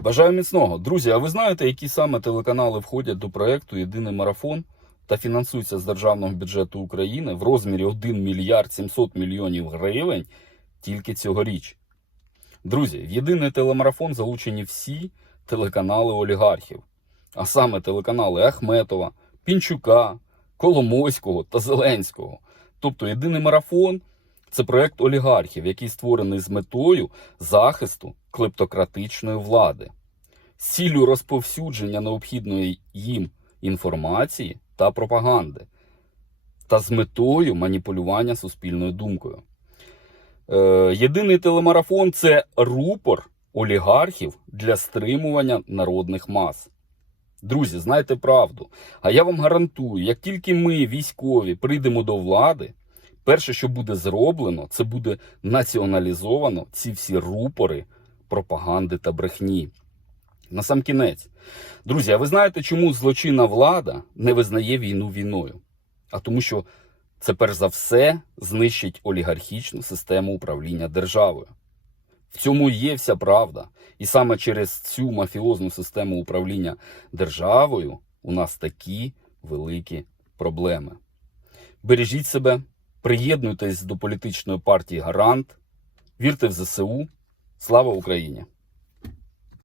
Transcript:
Бажаю міцного. Друзі, а ви знаєте, які саме телеканали входять до проекту Єдиний марафон та фінансуються з державного бюджету України в розмірі 1 мільярд 700 мільйонів гривень тільки цьогоріч? Друзі, в єдиний телемарафон залучені всі телеканали олігархів, а саме телеканали Ахметова, Пінчука, Коломойського та Зеленського. Тобто єдиний марафон це проект олігархів, який створений з метою захисту клептократичної влади, з ціллю розповсюдження необхідної їм інформації та пропаганди, та з метою маніпулювання суспільною думкою. Е, єдиний телемарафон це рупор олігархів для стримування народних мас. Друзі, знайте правду. А я вам гарантую, як тільки ми, військові, прийдемо до влади, перше, що буде зроблено, це буде націоналізовано ці всі рупори пропаганди та брехні. На сам кінець. Друзі, а ви знаєте, чому злочинна влада не визнає війну війною? А тому, що це перш за все знищить олігархічну систему управління державою. В цьому є вся правда. І саме через цю мафіозну систему управління державою у нас такі великі проблеми. Бережіть себе, приєднуйтесь до політичної партії Гарант, вірте в ЗСУ. Слава Україні!